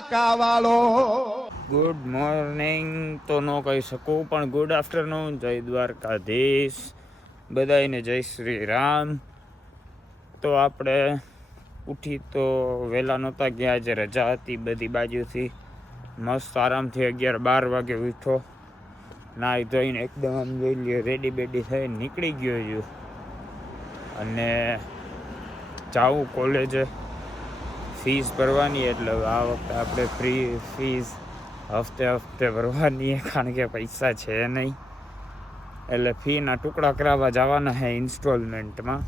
દ્વારકા વાળો. Good morning તો ન કહી શકું, પણ ગુડ આફ્ટરનૂન. જય દ્વારકાધીશ બધાને, જય શ્રી રામ. તો આપણે ઉઠી તો વહેલા નહોતા ગયા, આજે રજા હતી બધી બાજુથી. મસ્ત આરામથી 11-12 વાગે ઉઠો, નાહી ધોઈને એકદમ આમ જોઈ લ્યો રેડી બેડી થઈને નીકળી ગયો છું. અને જાઉં કોલેજે, ફીસ ભરવાની. એટલે આ વખતે આપણે ફ્રી ફીસ હફતે ભરવાની, કારણ કે પૈસા છે નહીં. એટલે ફીના ટુકડા કરાવવા જવાના છે ઇન્સ્ટોલમેન્ટમાં.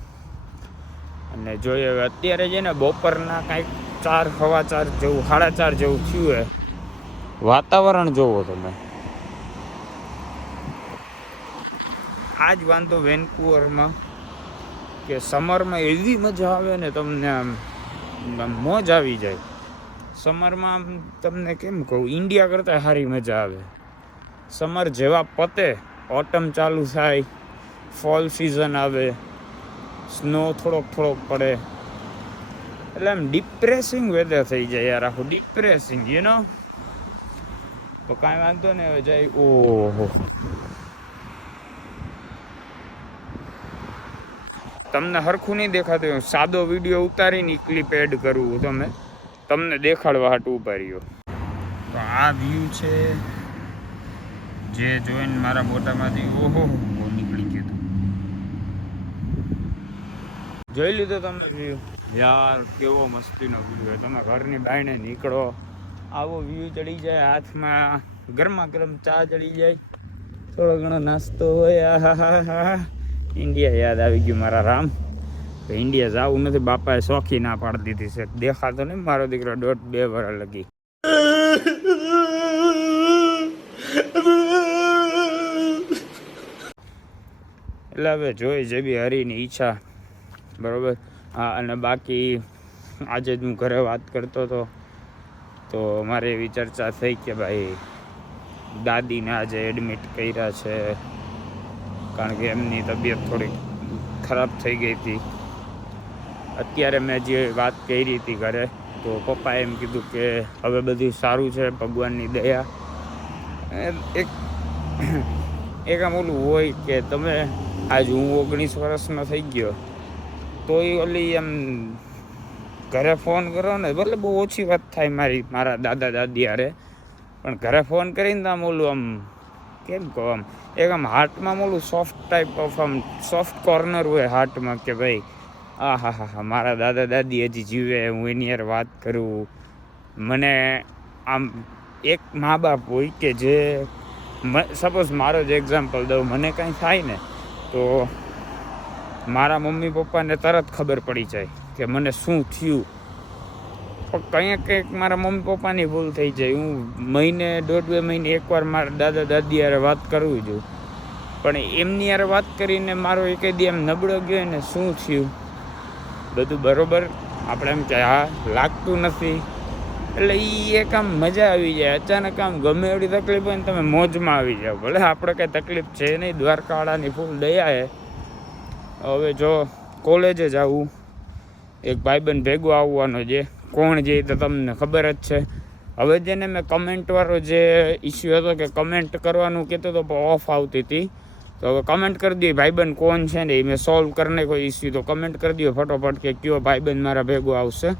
અને જોઈએ હવે અત્યારે છે ને બપોરના કાંઈક 4-4 જેવું, 4:30 જેવું થયું હે. વાતાવરણ જોવો તમે. આ જ વાંધો વેન્કુવરમાં કે સમરમાં એવી મજા આવે ને, તમને આમ મોજ આવી જાય. સમરમાં આમ તમને કેમ કહું, ઇન્ડિયા કરતાં સારી મજા આવે. સમર જેવા પતે, ઓટમ ચાલુ થાય, ફોલ સિઝન આવે, સ્નો થોડોક પડે, એટલે આમ ડિપ્રેસિંગ વેધર થઈ જાય યાર, આખું ડિપ્રેસિંગ, યુ નો. તો કાંઈ વાંધો નહીં, હવે જાય. ઓહો, તમને હરખું નહીં દેખાતું, સાદો વિડીયો ઉતારીને ક્લિપ એડ કરવું તમને દેખાડવા હાટું ઉભા રહ્યો. તો આ વ્યૂ છે જે જોઈને મારા મોટામાંથી ઓહો નીકળી ગયું. જોઈ લીધો તમે વ્યૂ? યાર કેવો મસ્તીનો વ્યૂ છે. તમે ઘરની બહારને નીકળો, આવો વ્યૂ ચડી જાય, હાથમાં ગરમા ગરમ ચા ચડી જાય, થોડો ઘણો નાસ્તો હોય. આહા, ઇન્ડિયા યાદ આવી ગયું મારા રામ. તો ઇન્ડિયા જવું નથી, બાપાએ શોખી ના પાડી દીધી છે. દેખાતો નહીં મારો દીકરો 1.5-2 વર્ષ લગી. એટલે હવે જોઈ જેવી હરીની ઈચ્છા, બરાબર. હા, અને બાકી આજે જ હું ઘરે વાત કરતો હતો તો મારે એવી ચર્ચા થઈ કે ભાઈ દાદીને આજે એડમિટ કર્યા છે, કારણ કે એમની તબિયત થોડી ખરાબ થઈ ગઈ હતી. અત્યારે મેં જે વાત કરી હતી ઘરે, તો પપ્પાએ એમ કીધું કે હવે બધું સારું છે, ભગવાનની દયા. એક આમ ઓલું હોય કે તમે આજ હું 19 વર્ષનો થઈ ગયો તો એ ઓલી એમ ઘરે ફોન કરો ને, ભલે બહુ ઓછી વાત થાય મારા દાદા દાદી હારે, પણ ઘરે ફોન કરીને આમ ઓલું આમ કેમ કહો, આમ એક આમ હાર્ટમાં ઓલું સોફ્ટ ટાઈપ ઓફ આમ સોફ્ટ કોર્નર હોય હાર્ટમાં કે ભાઈ હા મારા દાદા દાદી હજી જીવે, હું એની યાર વાત કરું. મને આમ એક મા બાપ હોય કે જે સપોઝ મારો જ એક્ઝામ્પલ દઉં, મને કાંઈ થાય ને તો મારા મમ્મી પપ્પાને તરત ખબર પડી જાય કે મને શું થયું. પણ કંઈક મારા મમ્મી પપ્પાની ભૂલ થઈ જાય, હું 1-2 મહિને એકવાર મારા દાદા દાદી યારે વાત કરવું જોઈએ, પણ એમની યારે વાત કરીને મારો એકેદી એમ નબળો ગયો ને શું થયું, બધું બરાબર આપણે એમ કે હા લાગતું નથી. એટલે એ એક આમ મજા આવી જાય. અચાનક આમ ગમે એવડી તકલીફ હોય ને તમે મોજમાં આવી જાઓ. ભલે આપણે કંઈ તકલીફ છે નહીં, દ્વારકાવાળાની ફૂલ દયા છે. હવે જો કોલેજે જ આવું, એક ભાઈબંધ ભેગો આવવાનો છે, કોણ છે તો તમને ખબર જ છે. હવે જેને મેં કમેન્ટવાળો જે ઇસ્યુ હતો કે કમેન્ટ કરવાનું કહેતો હતો પણ ઓફ આવતી હતી, તો હવે કમેન્ટ કરી દઈએ ભાઈબંધ કોણ છે ને એ મેં સોલ્વ કરીને કોઈ ઇસ્યુ. તો કમેન્ટ કરી દો ફટોફટ કે કયો ભાઈબંધ મારા ભેગો આવશે.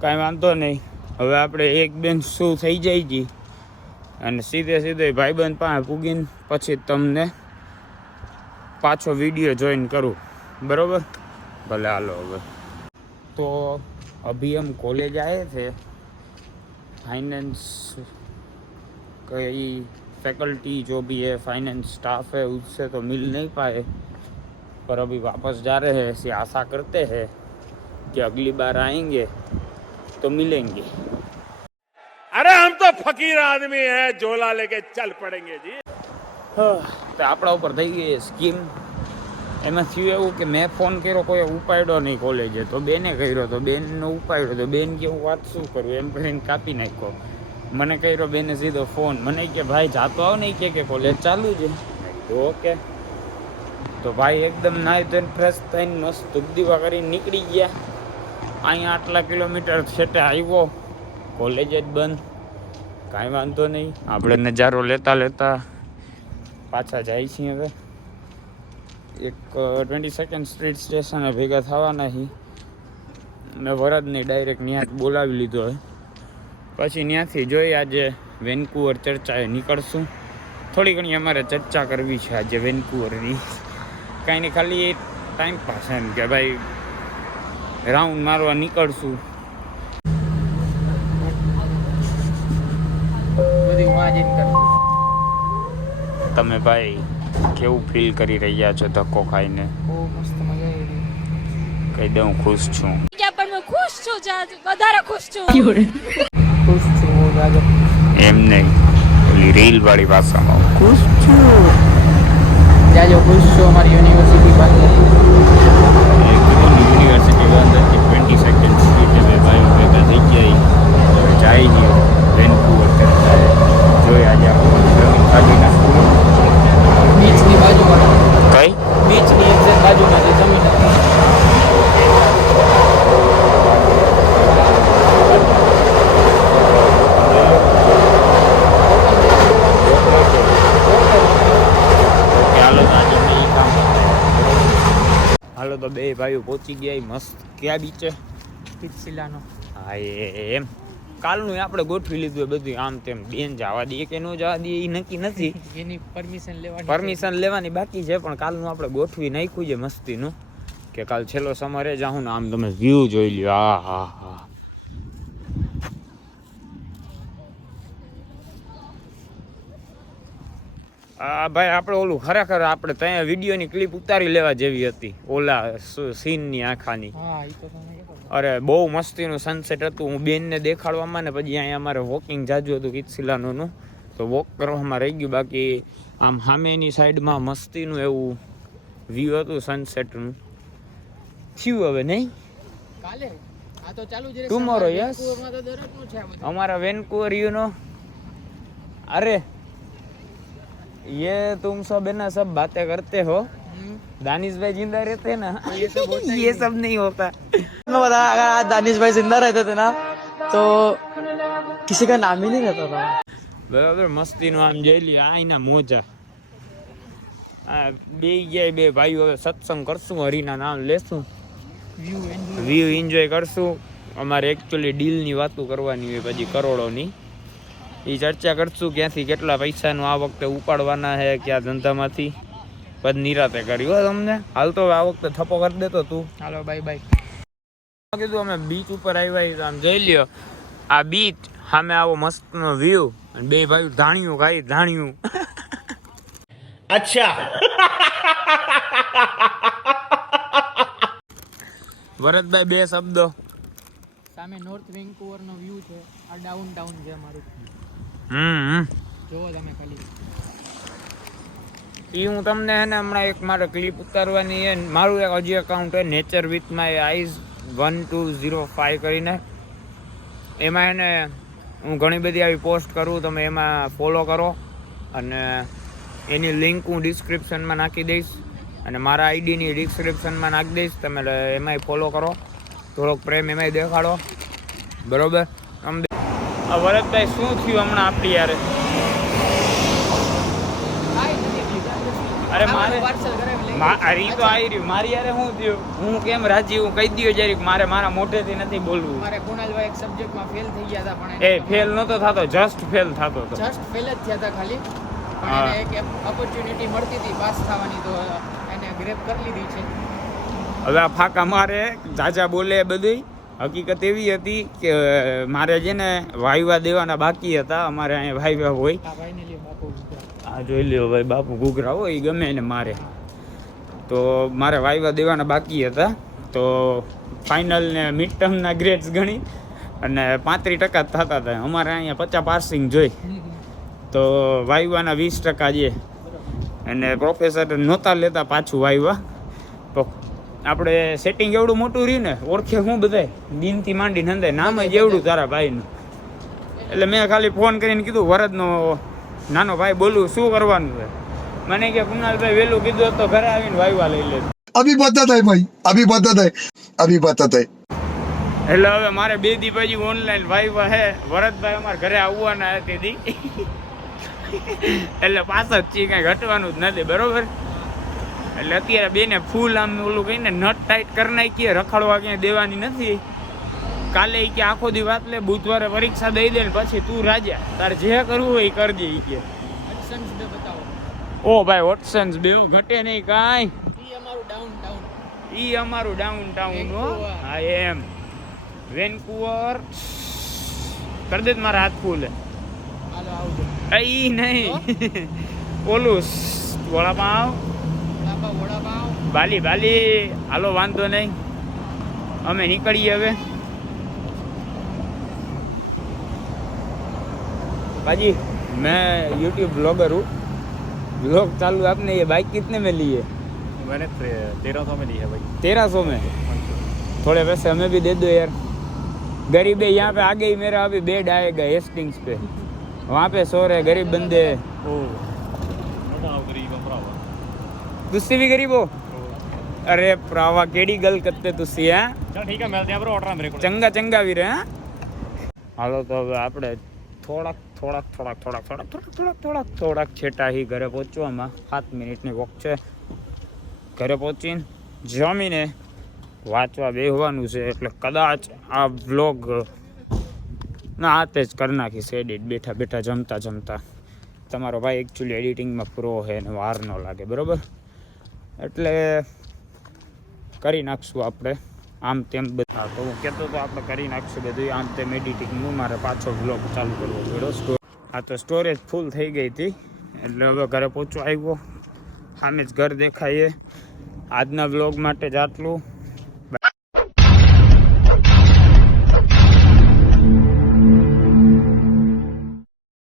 કાંઈ વાંધો નહીં. હવે આપણે એક બેન શું થઈ જાય જી, અને સીધે ભાઈબંધ પાસે પૂગીને પછી તમને પાછો વિડીયો જોઈન કરું, बराबर. भले हालो હવે तो अभी हम कॉलेज आए थे, फाइनेंस कई फैकल्टी जो भी है, फाइनेंस स्टाफ है, उससे तो मिल नहीं पाए, पर अभी वापस जा रहे हैं। ऐसी आशा करते हैं कि अगली बार आएंगे तो मिलेंगे। अरे हम तो फकीर आदमी है, झोला लेके चल पड़ेंगे जी। तो આપણા ઉપર થઈ ગઈ સ્કીમ. એમાં થયું એવું કે મેં ફોન કર્યો, કોઈ ઉપાડ્યો નહીં કોલેજે, તો બેને કર્યો, તો બેનનો ઉપાડ્યો, તો બેન કે હું વાત શું કરું એમ કરીને કાપી નાખ્યો. મને કર્યો બેને સીધો ફોન, મને કે ભાઈ જાતો આવ નહીં કે કોલેજ ચાલુ છે. તો ઓકે. તો ભાઈ એકદમ નાહી ધોઈને ફ્રેશ થઈને મસ્ત દીવા કરીને નીકળી ગયા. અહીંયા આટલા કિલોમીટર છેટે આવ્યો, કોલેજ જ બંધ, કાંઈ વાંધો નહીં. આપણે નજારો લેતા લેતા પાછા જાય છીએ. હવે એક 22nd સ્ટ્રીટ સ્ટેશને ભેગા થવાના છીએ અને વરદને ડાયરેક્ટ ત્યાં જ બોલાવી લીધો હોય. પછી ત્યાંથી જોઈએ આજે વેન્કુવર ચર્ચાએ નીકળશું. થોડી ઘણી અમારે ચર્ચા કરવી છે આજે વેન્કુવરની. કાંઈ નહીં, ખાલી ટાઈમ પાસ એમ કે ભાઈ રાઉન્ડ મારવા નીકળશું. તમે ભાઈ કેવું ફીલ કરી રહ્યા છો ધક્કો ખાઈને? બહુ મસ્ત મજા આવી. કહી દઉં ખુશ છું. ક્યાં પણ હું ખુશ છું, વધારે ખુશ છું. ખુશ છું બહુ જાજો. એમ નહીં, ઓલી રીલ વાળી ભાષામાં ખુશ છું. જાજો ખુશ છું અમારી યુનિવર્સિટી પાસે. યુનિવર્સિટી બંધ હતી 22nd સ્ટ્રીટ. હવે ભાઈ ભેગા થઈ ગયા. હવે જાય નહીં વેન્કુવર ચર્ચાએ. જોઈએ આજે આપણે કાઢીના બીચની બાજુમાં, કઈ બીચની એક્ઝેક્ટ બાજુમાં જે જમીન હતી. હાલો તો બે ભાઈઓ પહોંચી ગયા મસ્ત. ક્યાં બીચે? પિત્સિલાનો. હા એમ કાલનું આપણે ગોઠવી લીધું બધું આમ તેમ. બેન જવા દઈએ કે ન જવા દઈએ એ નક્કી નથી. એની પરમિશન લેવાની બાકી છે, પણ કાલનું આપણે ગોઠવી નાખ્યું છે મસ્તીનું કે કાલ છેલ્લો સમરે જાઉં ને આમ તમે વ્યૂ જોઈ લ્યો. હા હા હા, ભાઈ આપણે ઓલું ખરેખર આપણે ત્યાં વિડીયોની ક્લિપ ઉતારી લેવા જેવી હતી ઓલા સીનની આખાની. હા ઈ તો તમે કહેતો. અરે બહુ મસ્તીનું સનસેટ હતું. હું બેનને દેખાડવામાં ને પછી અહીંયા અમારે વોકિંગ જાજુ હતું કિત્સિલાનોનું, તો વોક કરવામાં રહી ગયું. બાકી આમ સામેની સાઈડમાં મસ્તીનું એવું વ્યૂ હતું સનસેટનું. થયું હવે નહીં કાલે આ તો ચાલુ જ રહેશે. ટુમોરો યસ વેન્કુવરમાં તો દરરોજનું છે આ બધું. हमारा वैनकूवर यू नो. अरे ये तुम सब है ना सब बातें करते हो, दानिश भाई जिंदा रहते हैं ना, ये सब होता ही ये सब नहीं होता. मैं बता, अगर आज दानिश भाई जिंदा रहते थे ना तो किसी का नाम ही नहीं रहता था. બરાબર મસ્તીનું આમ જઈ લે. આ એના મોજા આ બે ગયા બે ભાઈઓ. હવે સત્સંગ કરશું, હરિના નામ લેશું, વ્યૂ એન્જોય કરશું. અમારે એકચ્યુઅલી ડીલની વાતો કરવાની હોય પછી કરોડોની. એ ચર્ચા કરશું ક્યાંથી કેટલા પૈસાનું આ વખતે ઉપાડવાના છે ક્યાં ધંધામાંથી. પછી નિરાતે કર્યું હો તમને. હાલ તો આ વખતે થપ્પો કરી દેતો તું. હાલો બાય બાય. કીધું અમે બીચ ઉપર આવ્યા આમ જઈ લ્યો. આ બીચ સામે આવો મસ્તનો વ્યૂ અને બે ભાઈ ધાણ્યું ખાઈ ધાણ્યું. अच्छा ભરતભાઈ બે શબ્દો. સામે નોર્થ વેન્કુવર નો વ્યૂ છે. આ ડાઉન ટાઉન છે અમારું. જોવો તમે ખાલી. એ હું તમને હે ને હમણાં એક મારે ક્લિપ ઉતારવાની છે. મારું એક હજી એકાઉન્ટ છે નેચર વિથ માય આઈઝ 1205 કરીને. એમાં એને હું ઘણી બધી આવી પોસ્ટ કરું, તમે એમાં ફોલો કરો અને એની લિંક હું ડિસ્ક્રિપ્શનમાં નાખી દઈશ અને મારા આઈડીની ડિસ્ક્રિપ્શનમાં નાખી દઈશ. તમે એમાંય ફોલો કરો, થોડોક પ્રેમ એમાંય દેખાડો. બરોબર. ભરતભાઈ શું થયું હમણાં આપણી યારે? અરે મારે અરે તો આવી રહ્યું મારી યારે શું થયું? હું કેમ રાજી? હું કહી દઉં જરીક. મારે મારા મોઢેથી નથી બોલવું. મારે કુણાલભાઈ એક સબ્જેક્ટમાં ફેલ થઈ ગયા હતા પણ એ ફેલ નતો થતો, જસ્ટ ફેલ થતો હતો. જસ્ટ ફેલ જ થયા હતા ખાલી. પણ એને એક ઓપોર્ચ્યુનિટી મળતી હતી પાસ થવાની, તો એને ગ્રેપ કરી લીધી છે. હવે આ ફાકા મારે જાજા બોલે બધું. હકીકત એવી હતી કે મારે છે ને વાયવા દેવાના બાકી હતા. અમારે અહીંયા વાયવા હોય. આ ભાઈને લ્યો બાપુ. આ જોઈ લ્યો ભાઈ, બાપુ ઘૂઘરા હોય એ ગમે એને મારે. તો મારે વાયવા દેવાના બાકી હતા. તો ફાઇનલ ને મિડ ટર્મના ગ્રેડ્સ ગણી અને 35% જ થતા હતા. અમારે અહીંયા 50 પાસિંગ જોઈ, તો વાયવાના 20% છે. અને પ્રોફેસર નહોતા લેતા પાછું વાયવા. તો આપણે સેટિંગ એવડું મોટું રહ્યું ને, ઓળખે હું બધાય દિનથી માંડીને હંધાય નામ જ એવડું તારા ભાઈનું. એટલે મેં ખાલી ફોન કરીને કીધું વરદનો નાનો ભાઈ બોલું શું કરવાનું છે? મને કે કુણાલભાઈ વહેલું કીધું તો ઘરે આવીને વાયવા લઈ લે. अभी बताता है भाई, अभी बताता है, अभी बताता है. એટલે હવે મારે 2 દી પછી ઓનલાઈન વાઈવા હે. ભરતભાઈ અમારા ઘરે આવવાના હતી દી એટલે પાછળ ચી કાંઈ ઘટવાનું જ નથી, બરોબર. એટલે અત્યારે બેને ફૂલ આમ ઓલું કહીને નટ ટાઈટ કરી નાખીએ, રખડવા ક્યાંય દેવાની નથી. કાલે કે આખો દી વાત લે, બુધવારે પરીક્ષા દઈ દે ને પછી તું રાજા, તારે જે કરવું હોય એ કરજે કે. ઓપ્શન્સ બે બતાવો. ઓ ભાઈ ઓપ્શન્સ બે ઘટે નહીં કાંઈ. ઈ અમારું ડાઉનટાઉન. ઈ અમારું ડાઉનટાઉન હો. હા એમ વેનકુવર કરી દે મારા હાથ ફૂલ. હાલો આવજો. ઈ નહીં ઓલું વડાપાવ વડાપાવ. બાલી બાલી. હાલો વાંધો નહીં, અમે નીકળીએ હવે. बाजी मैं यूट्यूब ब्लॉगर हूँ, ब्लॉग चालू आपने ये बाइक कितने में ली है? मैंने 1300 में ली है भाई। 1300 में? थोड़े पैसे हमें भी दे दो यार, गरीब है। यहाँ पे आगे ही मेरा अभी बेड आएगा हेस्टिंग्स पे, वहाँ पे सो रहे गरीब बंदे। तुझसे भी गरीब हो? अरे प्रावा केड़ी गल करते तुझसे हैं? चल ठीक है मिलते हैं ब्रो ऑर्डर मेरे को। चंगा चंगा वीर हैं। हालो तो હવે આપણે થોડાક છેટા ही ઘરે પહોંચવામાં 7 મિનિટની વોક છે. ઘરે પહોંચીને જમીને વાંચવા બેસવાનું છે, એટલે કદાચ આ વ્લોગ ના હાથે જ કરી નાખીશ એડિટ, બેઠા બેઠા જમતા જમતા. તમારો ભાઈ એકચ્યુઅલી એડિટિંગમાં પ્રો છે ને વાર ન લાગે, બરાબર. એટલે કરી નાખશું આપણે આમ તેમ બધા. તો હું કહેતો તો આપણે કરી નાખશું બધું આમ તેમ એડિટિંગનું. મારે પાછો વ્લોગ ચાલુ કરવો પડ્યો. આ તો સ્ટોરેજ ફૂલ થઈ ગઈ હતી, એટલે હવે ઘરે પહોંચવા આવ્યો. સામે જ ઘર દેખાઈએ. આજના વ્લોગ માટે જ આટલું.